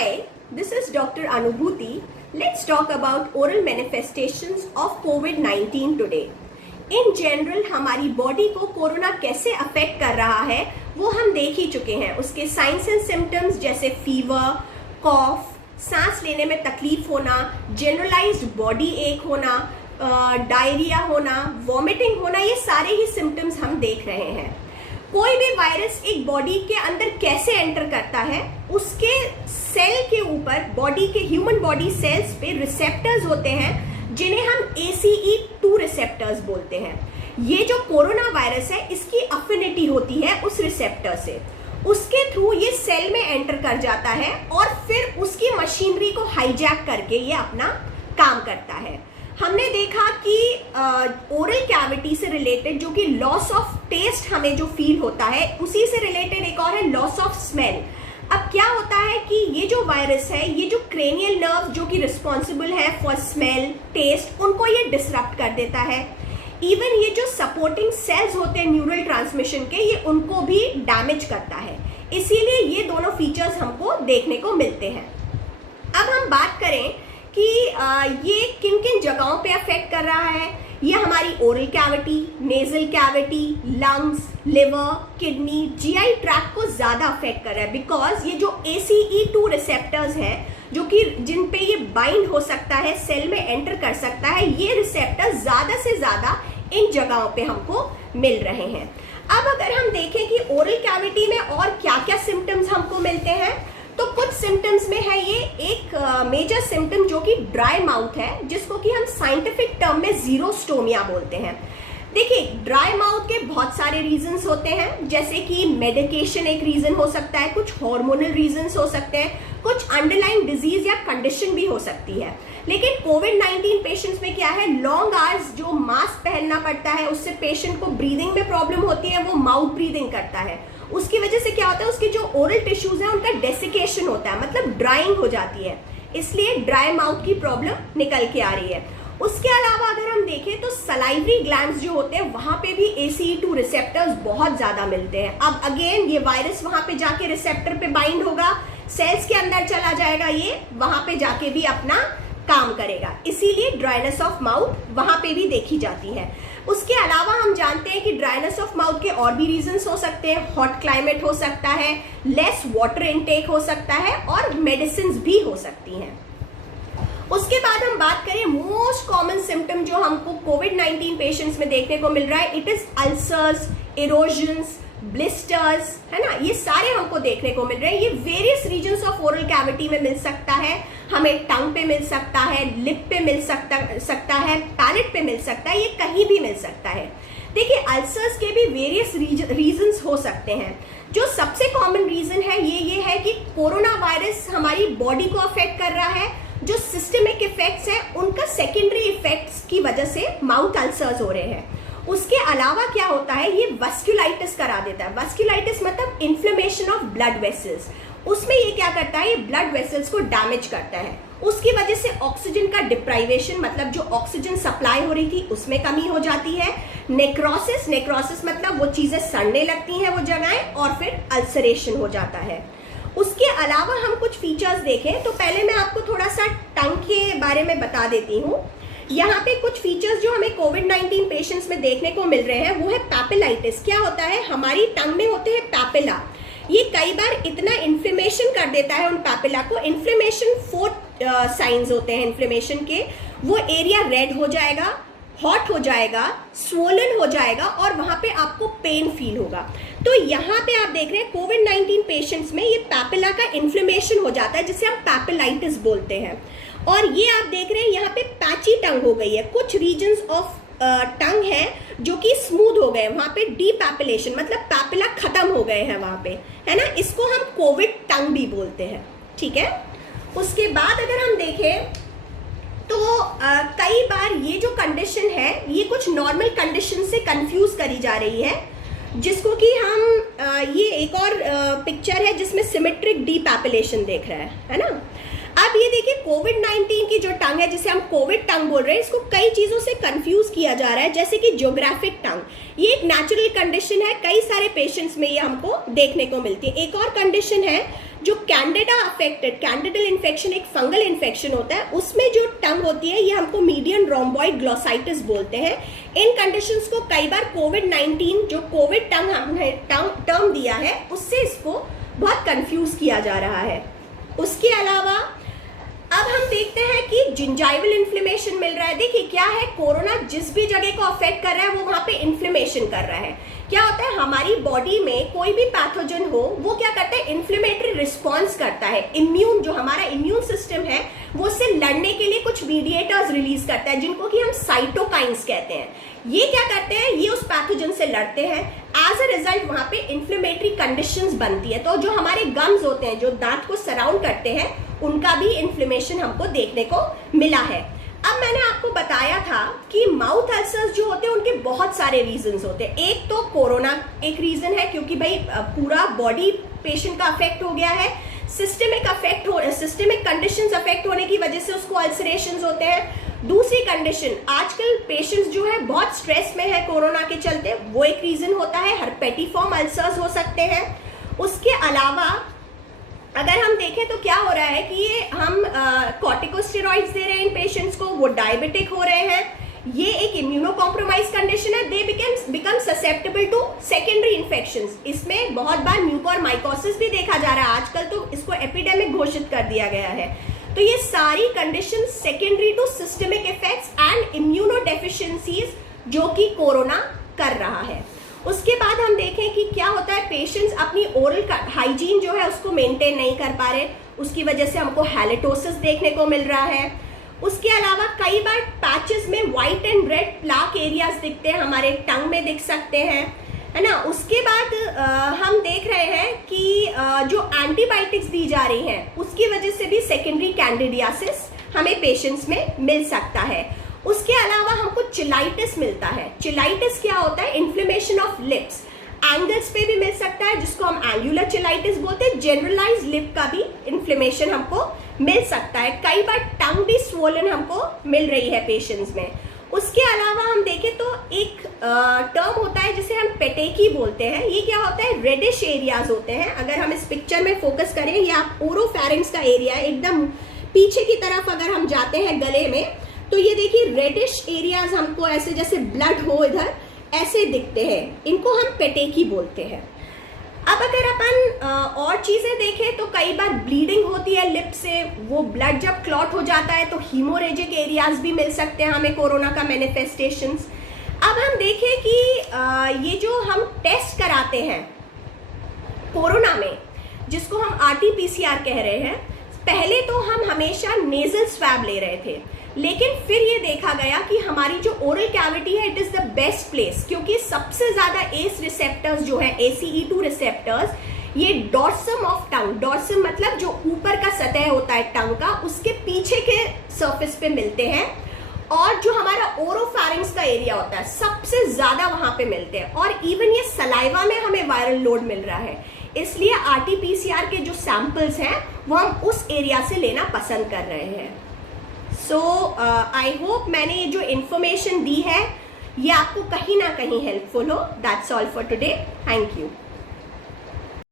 Hi, this is Dr. Anubhuti. Let's talk about oral manifestations of COVID-19 today. In general, हमारी body को corona कैसे affect कर रहा है वो हम देख ही चुके हैं. उसके साइंस एंड सिम्टम्स जैसे फीवर, कॉफ, सांस लेने में तकलीफ होना, जनरलाइज्ड बॉडी एक होना, डायरिया होना, वॉमिटिंग होना, ये सारे ही सिम्टम्स हम देख रहे हैं. कोई भी वायरस एक बॉडी के अंदर कैसे एंटर करता है, उसके सेल के ऊपर बॉडी के ह्यूमन बॉडी सेल्स पे रिसेप्टर्स होते हैं जिन्हें हम ACE2 रिसेप्टर्स बोलते हैं. ये जो कोरोना वायरस है इसकी अफिनिटी होती है उस रिसेप्टर से, उसके थ्रू ये सेल में एंटर कर जाता है और फिर उसकी मशीनरी को हाईजैक करके ये अपना काम करता है. हमने देखा कि ओरल कैविटी से रिलेटेड जो कि लॉस ऑफ टेस्ट हमें जो फील होता है, उसी से रिलेटेड एक और है लॉस ऑफ स्मेल. अब क्या होता है कि ये जो वायरस है, ये जो क्रेनियल नर्व जो कि रिस्पॉन्सिबल है फॉर स्मेल, टेस्ट, उनको ये डिसरप्ट कर देता है. इवन ये जो सपोर्टिंग सेल्स होते हैं न्यूरल ट्रांसमिशन के, ये उनको भी डैमेज करता है. इसीलिए ये दोनों फीचर्स हमको देखने को मिलते हैं. अब हम बात करें कि ये किन किन जगहों पे अफेक्ट कर रहा है. ये हमारी oral cavity, nasal cavity, lungs, liver, kidney, GI tract को ज्यादा अफेक्ट कर रहा है. बिकॉज ये जो ACE2 रिसेप्टर्स हैं जो कि जिन पे ये बाइंड हो सकता है, सेल में एंटर कर सकता है, ये रिसेप्टर ज्यादा से ज्यादा इन जगहों पे हमको मिल रहे हैं. अब अगर हम देखें कि ओरल कैविटी में और क्या क्या सिम्टम्स हमको मिलते हैं, तो कुछ सिम्टम्स में है ये एक मेजर सिम्टम जो कि ड्राई माउथ है, जिसको कि हम साइंटिफिक टर्म में ज़ीरोस्टोमिया बोलते हैं. देखिए, ड्राई माउथ के बहुत सारे रीजंस होते हैं, जैसे कि मेडिकेशन एक रीजन हो सकता है, कुछ हार्मोनल रीजंस हो सकते हैं, कुछ अंडरलाइंग डिजीज या कंडीशन भी हो सकती है. लेकिन कोविड-19 पेशेंट्स में क्या है, लॉन्ग आवर्स जो मास्क पहनना पड़ता है, उससे पेशेंट को ब्रीदिंग में प्रॉब्लम होती है, वो माउथ ब्रीदिंग करता है. उसकी वजह से क्या होता है, उसके जो ओरल टिश्यूज हैं उनका डेसिकेशन होता है, मतलब ड्राइंग हो जाती है. इसलिए ड्राई माउथ की प्रॉब्लम निकल के आ रही है. उसके अलावा अगर हम देखें तो सलाइवरी ग्लैंड्स जो होते हैं वहां पे भी ACE2 रिसेप्टर्स बहुत ज्यादा मिलते हैं. अब अगेन ये वायरस वहां पे जाके रिसेप्टर पे बाइंड होगा, सेल्स के अंदर चला जाएगा, ये वहां पे जाके भी अपना काम करेगा. इसीलिए ड्राइनेस ऑफ माउथ वहां पे भी देखी जाती है. उसके अलावा हम जानते हैं कि ड्राइनेस ऑफ माउथ के और भी रीजंस हो सकते हैं. हॉट क्लाइमेट हो सकता है, लेस वाटर इनटेक हो सकता है और मेडिसिन भी हो सकती हैं. उसके बाद हम बात करें मोस्ट कॉमन सिम्टम जो हमको कोविड-19 पेशेंट्स में देखने को मिल रहा है, it is ulcers, erosions, blisters, है ना. ये सारे हमको देखने को मिल रहे हैं. ये various reasons of oral cavity में मिल सकता है, हमें टंग पे मिल सकता है, लिप पे मिल सकता है, पैलेट पे मिल सकता है, ये कहीं भी मिल सकता है. देखिए, अल्सर्स के भी वेरियस रीजन्स हो सकते हैं. जो सबसे कॉमन रीजन है ये है कि कोरोना वायरस हमारी बॉडी को अफेक्ट कर रहा है. जो सिस्टमिक इफेक्ट्स हैं उनका सेकेंडरी इफेक्ट्स की वजह से माउथ अल्सर्स हो रहे हैं. उसके अलावा क्या होता है, ये वस्कुलाइटिस करा देता है. वस्कुलाइटिस मतलब इन्फ्लेमेशन ऑफ ब्लड वेसल्स. उसमें ये क्या करता है, ये ब्लड वेसल्स को डैमेज करता है. उसकी वजह से ऑक्सीजन का डिप्राइवेशन, मतलब जो ऑक्सीजन सप्लाई हो रही थी उसमें कमी हो जाती है. नेक्रोसिस मतलब वो चीजें सड़ने लगती हैं वो जगहें, और फिर अल्सरेशन हो जाता है. उसके अलावा हम कुछ फीचर्स देखें तो पहले मैं आपको थोड़ा सा टंग के बारे में बता देती हूँ. यहाँ पे कुछ फीचर्स जो हमें कोविड-19 पेशेंट्स में देखने को मिल रहे हैं वो है पैपिलाइटिस. क्या होता है, हमारी टंग में होते हैं पैपिला. ये कई बार इतना इन्फ्लेमेशन कर देता है उन पैपिला को. इन्फ्लेमेशन 4 साइंस होते हैं इन्फ्लेमेशन के. वो एरिया रेड हो जाएगा, हॉट हो जाएगा, स्वोलन हो जाएगा और वहां पे आपको पेन फील होगा. तो यहाँ पे आप देख रहे हैं कोविड-19 पेशेंट्स में ये पैपिला का इन्फ्लेमेशन हो जाता है, जिसे हम पैपिलाइटिस बोलते हैं. और ये आप देख रहे हैं यहाँ पे पैची टंग हो गई है. कुछ रीजन्स ऑफ टंग है जो कि स्मूथ हो गए, वहां पे डीपैपिलेशन मतलब पैपिला खत्म हो गए हैं वहां पे, है ना. इसको हम कोविड टंग भी बोलते हैं, ठीक है. उसके बाद अगर हम देखें तो कई बार ये जो कंडीशन है ये कुछ नॉर्मल कंडीशन से कंफ्यूज करी जा रही है, जिसको कि हम ये एक और पिक्चर है जिसमें सिमेट्रिक डीपैपिलेशन देख रहा है ना. अब ये देखिए, कोविड-19 की जो टंग है जिसे हम कोविड टंग बोल रहे हैं, इसको कई चीजों से कंफ्यूज किया जा रहा है, जैसे कि ज्योग्राफिक टंग. ये एक नेचुरल कंडीशन है, कई सारे पेशेंट्स में ये हमको देखने को मिलती है. एक और कंडीशन है जो कैंडिडल इन्फेक्शन एक फंगल इन्फेक्शन होता है, उसमें जो टंग होती है ये हमको मीडियन रोम्बॉइड ग्लोसाइटिस बोलते हैं। इन कंडीशंस को कई बार कोविड-19 जो कोविड टंग हमने टर्म दिया है उससे इसको बहुत कंफ्यूज किया जा रहा है। उसके अलावा अब हम देखते हैं कि जिंजाइवल इन्फ्लेमेशन मिल रहा है। देखिए क्या है, कोरोना जिस भी जगह को अफेक्ट कर रहा है वो वहां पे इन्फ्लेमेशन कर रहा है। क्या होता है, हमारी बॉडी में कोई भी पैथोजन हो वो क्या करता है, इन्फ्लेमेटरी रिस्पॉन्स करता है। इम्यून जो हमारा इम्यून सिस्टम है वो उससे लड़ने के लिए कुछ मीडिएटर्स रिलीज करता है जिनको कि हम साइटोकाइंस कहते हैं। ये क्या करते हैं, ये उस पैथोजन से लड़ते हैं। एज अ रिजल्ट वहां पे इन्फ्लेमेटरी कंडीशंस बनती है। तो जो हमारे गम्स होते हैं जो दांत को सराउंड करते हैं उनका भी इन्फ्लेमेशन हमको देखने को मिला है। अब मैंने आपको बताया था कि माउथ अल्सर्स जो होते हैं उनके बहुत सारे रीजंस होते हैं। एक तो कोरोना एक रीजन है क्योंकि भाई पूरा बॉडी पेशेंट का अफेक्ट हो गया है। सिस्टमिक कंडीशंस अफेक्ट होने की वजह से उसको अल्सरेशंस होते हैं। दूसरी कंडीशन, आजकल पेशेंट्स जो है बहुत स्ट्रेस में है कोरोना के चलते, वो एक रीजन होता है। हर्पेटिफॉर्म अल्सर्स हो सकते हैं। उसके अलावा अगर हम देखें तो क्या हो रहा है कि ये हम कॉर्टिकोस्टेरॉइड्स दे रहे हैं इन पेशेंट्स को, वो डायबिटिक हो रहे हैं। ये एक इम्यूनो कॉम्प्रोमाइज कंडीशन है। They become susceptible to secondary infections. इसमें बहुत बार म्यूकोरमाइकोसिस भी देखा जा रहा है। आजकल तो इसको एपिडेमिक घोषित कर दिया गया है। तो ये सारी condition secondary to systemic effects and immuno deficiencies जो कि कोरोना कर रहा है। उसके बाद हम देखें कि क्या होता है, पेशेंट्स अपनी ओरल हाइजीन जो है उसको मेंटेन नहीं कर पा रहे, उसकी वजह से हमको हैलिटोसिस देखने को मिल रहा है। उसके अलावा कई बार पैचेस में white and red plaque areas दिखते हैं, हमारे टंग में दिख सकते हैं, है ना। उसके बाद हम देख रहे हैं कि जो एंटीबायोटिक्स दी जा रही हैं उसकी वजह से भी सेकेंडरी कैंडिडियासिस हमें पेशेंट्स में मिल सकता है। उसके अलावा हमको चिलाइटिस मिलता है। चिलाइटिस क्या होता है, इन्फ्लेमेशन ऑफ लिप्स, एंगल्स पे भी मिल सकता है जिसको हम एंगुलर चिलाइटिस बोलते हैं। जनरलाइज लिप का भी इन्फ्लेमेशन हमको मिल सकता है। कई बार टंग भी स्वोलन हमको मिल रही है पेशेंट्स में। उसके अलावा हम देखें तो एक टर्म होता है जिसे हम पेटेकी बोलते हैं। ये क्या होता है, रेडिश एरियाज होते हैं। अगर हम इस पिक्चर में फोकस करें, ये आप ओरोफेरिंक्स का एरिया है, एकदम पीछे की तरफ अगर हम जाते हैं गले में तो ये देखिए रेडिश एरियाज हमको ऐसे जैसे ब्लड हो इधर ऐसे दिखते हैं, इनको हम पेटेकी बोलते हैं। अब अगर अपन और चीजें देखें तो कई बार ब्लीडिंग होती है लिप से, वो ब्लड जब क्लॉट हो जाता है तो हीमोरेजिक एरियाज भी मिल सकते हैं हमें कोरोना का मैनिफेस्टेशंस। अब हम देखें कि ये जो हम टेस्ट कराते हैं कोरोना में जिसको हम RT-PCR कह रहे हैं, पहले तो हम हमेशा नेजल स्वैब ले रहे थे, लेकिन फिर ये देखा गया कि हमारी जो ओरल कैविटी है it is the best place, क्योंकि सबसे ज्यादा एस रिसेप्टर्स जो है ACE2 रिसेप्टर्स ये डॉर्सम ऑफ टंग, डॉर्सम मतलब जो ऊपर का सतह होता है टंग का, उसके पीछे के सरफेस पे मिलते हैं। और जो हमारा ओरोफेरिंक्स का एरिया होता है सबसे ज्यादा वहां पे मिलते हैं। और इवन ये सलाइवा में हमें वायरल लोड मिल रहा है, इसलिए RT-PCR के जो सैंपल्स हैं वो हम उस एरिया से लेना पसंद कर रहे हैं। सो आई होप मैंने ये जो इन्फॉर्मेशन दी है ये आपको कहीं ना कहीं हेल्पफुल हो। That's all for today. Thank you.